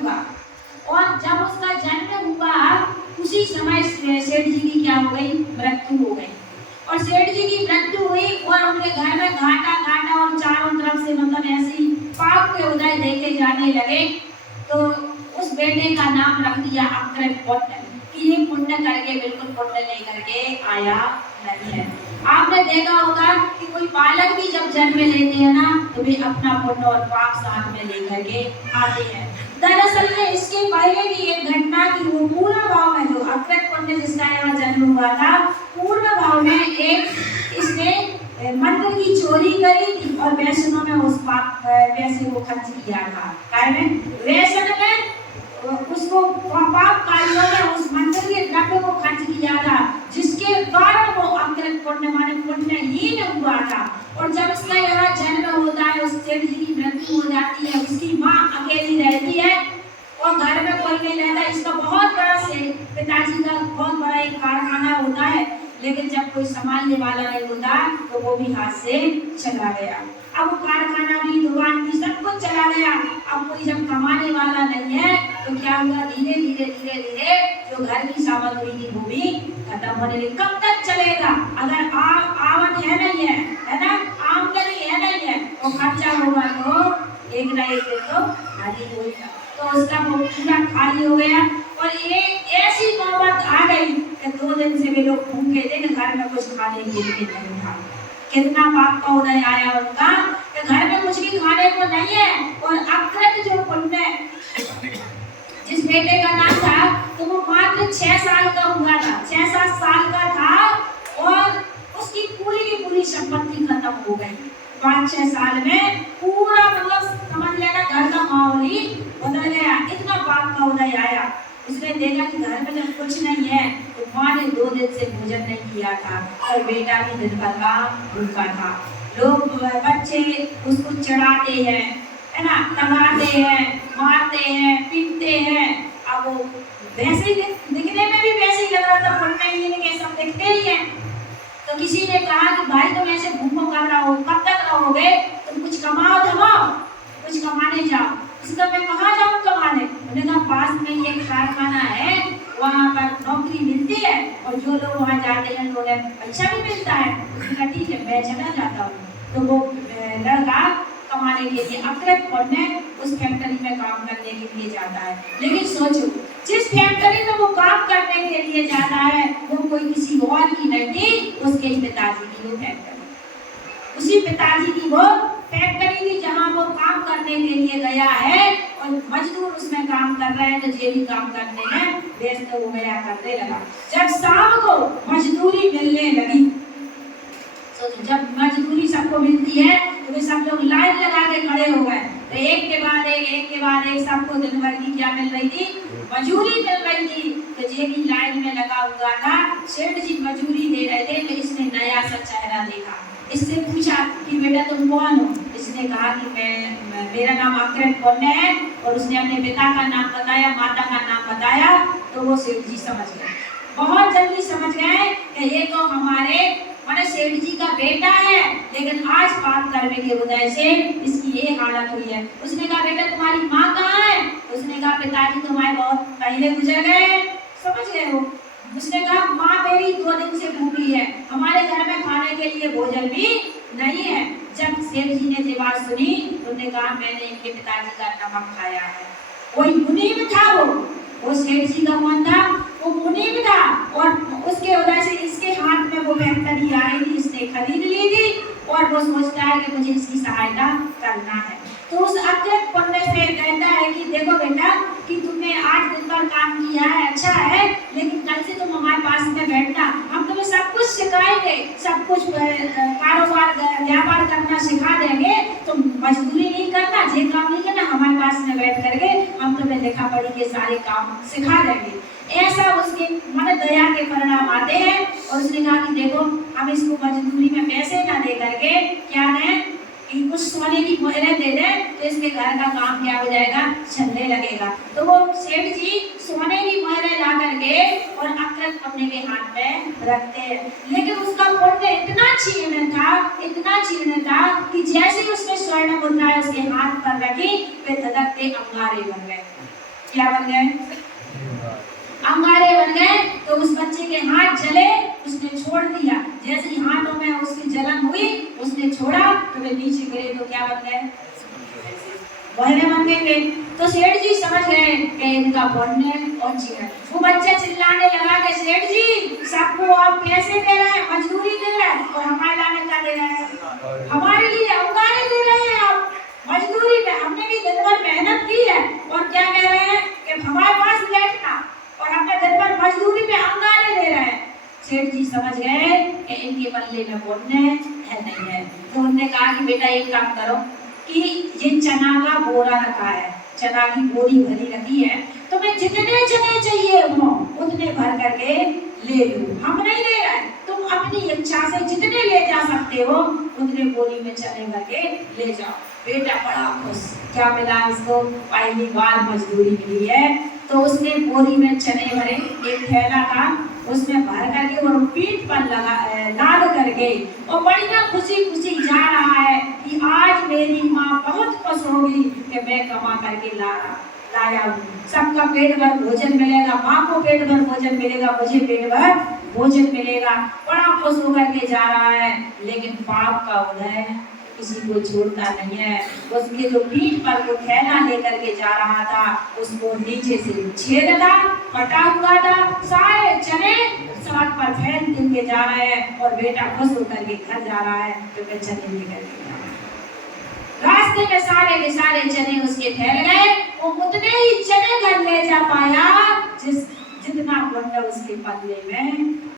हुआ और जब उसका जन्म हुआ उसी समय सेठ जी की क्या हो गई, मृत्यु हो गई। और सेठ जी की मृत्यु हुई और उनके घर में घाटा घाटा और चारों तरफ से मतलब ऐसी पाप के उदय देखे जाने लगे। तो उस बेटे का नाम रख दिया अक्रत पुण्य, कि ये पुण्य करके बिल्कुल पुण्य लेकर के आया नहीं है। आपने देखा होगा कि कोई बालक भी जब जन्म लेते हैं ना तो वे अपना पुण्य और पाप साथ में लेकर के आते हैं। दरअसल में इसके पहले की एक घटना की वो पूर्ण भाव में जो अक्रत पुण्य जिसका यहाँ जन्म हुआ था, पूर्ण भाव में एक इसने मंदिर की चोरी करी थी और वैष्णव में उस पाप पैसे को खर्च किया था। कारण वैष्णव में उसको पाप कार्यों में उस मंदिर के द्रव्य को खर्च किया था, जिसके कारण वो अक्रत पुण्य माने पुण्यहीन हुआ था। और जब उसका यहाँ जन्म होता है, उस सेठ जी की मृत्यु हो जाती है, उसकी माँ अकेली रहती है और घर में कोई नहीं रहता। इसका बहुत बड़ा से पिताजी का बहुत बड़ा एक कारखाना होता है, लेकिन जब कोई संभालने वाला नहीं होता तो वो भी हाथ से चला गया। अब वो कारखाना भी, दुकान भी, सब कुछ चला गया। अब कोई जब कमाने वाला नहीं है तो क्या हुआ, धीरे धीरे धीरे धीरे जो घर की सामग्री थी वो भी खत्म होने लगी। कब तक चलेगा अगर आवक है नहीं है ना, आमदनी है नहीं है, तो खर्चा होगा तो एक ना एक दिन तो खाली होगा। तो उसका वो पूरा खाली हो गया और ये ऐसी नौबत आ गई कि 2 दिन से वे लोग भूखे थे, घर में कुछ खाने के लिए नहीं था। कितना पाप का उदय आया उनका कि घर में कुछ भी खाने को नहीं है। और अक्रत जो पुण्य जिस बेटे का नाम था तो वो मात्र 6 साल का हुआ था, 6-7 साल का था और उसकी पूरी की पूरी संपत्ति खत्म हो गई। 5-6 साल में पूरा मतलब समझ लेना घर का माहौल ही बदल गया। इतना पाप का उदय आया। उसने देखा कि घर में जब कुछ नहीं है तो माँ ने 2 दिन से भोजन नहीं किया था और बेटा भी दिन भर का भूखा था। लोग बच्चे उसको चढ़ाते हैं, है ना, लगाते हैं, मारते हैं, पीटते हैं। अब वो वैसे ही दिखने में भी वैसे ही लग रहा था, पढ़ने ही नहीं, सब दिखते ही हैं। तो किसी ने कहा कि भाई तुम ऐसे भूखों कर रहा हो, कब तक रहोगे, तुम कुछ कमाओ धमाओ, कुछ कमाने जाओ। इसका मैं कहाँ जाऊँ कमाने? उन्होंने कहा पास में एक कारखाना है, वहाँ पर नौकरी मिलती है और जो लोग वहाँ जाते हैं तो उन्हें पैसा भी मिलता है। उसने कहा ठीक है मैं चला जाता हूँ। तो वो लड़का कमाने के लिए अक्रत पुण्य उस फैक्ट्री में काम करने के लिए जाता है। लेकिन सोचो जिस फैक्ट्री में वो काम करने के लिए जाता है वो कोई किसी और की नहीं थी, उसके पिताजी की वो फैक्ट्री, उसी पिताजी की वो फैक्ट्री थी जहाँ वो काम करने के लिए गया है। और मजदूर उसमें काम कर रहे हैं तो ये भी काम करने में व्यस्त हो गया, करने लगा। जब शाम को मजदूरी मिलने लगी तो जब मजदूरी सबको मिलती है तो वे सब लोग लाइन लगा के खड़े हो गए। तो एक के बाद एक सबको दिन भर की क्या मिल रही थी, मजदूरी मिल रही थी। तो ये भी लाइन में लगा हुआ था, सेठ जी मजदूरी दे रहे थे। तो इसने नया सा चेहरा देखा, इससे पूछा कि बेटा तुम कौन हो? इसने कहा कि मेरा नाम अक्रत पुण्य है। और उसने अपने पिता का नाम बताया, माता का नाम बताया। तो वो सेठ जी समझ गए, बहुत जल्दी समझ गए कि ये तो हमारे माने सेठ जी का बेटा है, लेकिन आज पाप करने के वजह से इसकी ये हालत हुई है। उसने कहा बेटा तुम्हारी माँ कहाँ है? उसने कहा पिताजी तुम्हारे बहुत पहले गुजर गए। समझ गए हो? उसने कहा माँ मेरी 2 दिन से भूखी है, हमारे घर में खाने के लिए भोजन भी नहीं है। जब सेठ जी ने ये बात सुनी उन्होंने कहा मैंने इनके पिताजी का नमक खाया है। कोई मुनीम था, वो सेठ जी का कौन था? वो मुनीम था। और उसके वजह से इसके हाथ में वो फैक्ट्री आई थी, इसने खरीद ली थी और वो सोचता है कि मुझे इसकी सहायता करना है। तो उस अक्रत पुण्य से कहता है कि देखो बेटा कि तुमने आज दिन भर काम किया है, अच्छा है, लेकिन कल से तुम हमारे पास में बैठना, हम तुम्हें सब कुछ सिखाएंगे, सब कुछ कारोबार व्यापार करना सिखा देंगे। तुम मजदूरी नहीं करना, ये काम नहीं करना, हमारे पास में बैठ करके हम तुम्हें लिखा पढ़ी के सारे काम सिखा देंगे। ऐसा उसके मन दया के परिणाम आते हैं। और उसने कहा कि देखो हम इसको मजदूरी में पैसे ना दे करके क्या दें कि कुछ सोने की मोहरें दे दें तो इसके घर का काम क्या हो जाएगा, चलने लगेगा। तो वो सेठ जी सोने की मोहरें ला करके और अक्रत पुण्य के हाथ में रखते हैं। लेकिन उसका पुण्य इतना क्षीण था कि जैसे उसने स्वर्ण मुद्राएं उसके हाथ पर रखी वे धधकते अंगारे बन गए। क्या बन गए? अंगारे बन गए। तो उस बच्चे के हाथ जले, उसने छोड़ दिया। जैसे ही हाथों में उसकी जलन हुई, उसने छोड़ा तो वे नीचे गिरे, तो क्या बन गए? बहरे बन गए। तो सेठ जी समझ गए कि इनका पुण्य और जीवन। वो बच्चा चिल्लाने लगा कि सेठ जी, सबको आप पैसे दे रहे हैं, मजदूरी दे रहे हैं, और हमारे लाने क्या दे रहे हैं? हमारे लिए अंगारे दे रहे हैं आप मजदूरी पे। हमने भी दिन भर मेहनत की है, और क्या कह रहे हैं कि हमारे पास बैठना, और हमने दिन भर मजदूरी पे अंगारे दे रहे हैं। सेठ जी समझ गए कि इनके पल्ले में पुण्य है नहीं है। तो उन्होंने कहा कि बेटा एक काम करो कि ये चना का बोरा रखा है, चना की बोरी भरी रखी है, तुम्हें जितने चने चाहिए हो उतने भर करके ले लो, हम नहीं ले रहे, तुम अपनी इच्छा से जितने ले जा सकते हो उतने बोरी में चने भर के ले जाओ। बेटा बड़ा खुश, क्या मिला इसको? पहली बार मजदूरी मिली है। तो उसने बोरी में चने भरे, एक थैला था, उसमें भर करके और पीठ पर लाद करके, और बढ़िया खुशी खुशी जा रहा है कि आज मेरी माँ बहुत खुश होगी कि मैं कमा करके लाया हूँ। सबका पेट भर भोजन मिलेगा, माँ को पेट भर भोजन मिलेगा, मुझे पेट भर भोजन मिलेगा। बड़ा खुश होकर के जा रहा है। लेकिन पाप का उदय किसी को छोड़ता नहीं है। उसके जो पीठ पर वो थैला लेकर के जा रहा था, उसको नीचे से छेद था, फटा हुआ था, सारे चने सड़क पर फेंक के जा रहे हैं, और बेटा खुश होकर के घर जा रहा है क्योंकि चने लेकर के जा रहा है। रास्ते में सारे के सारे चने उसके फैल गए। वो उतने ही चने घर ले जा पाया जितना पुण्य उसके पल्ले में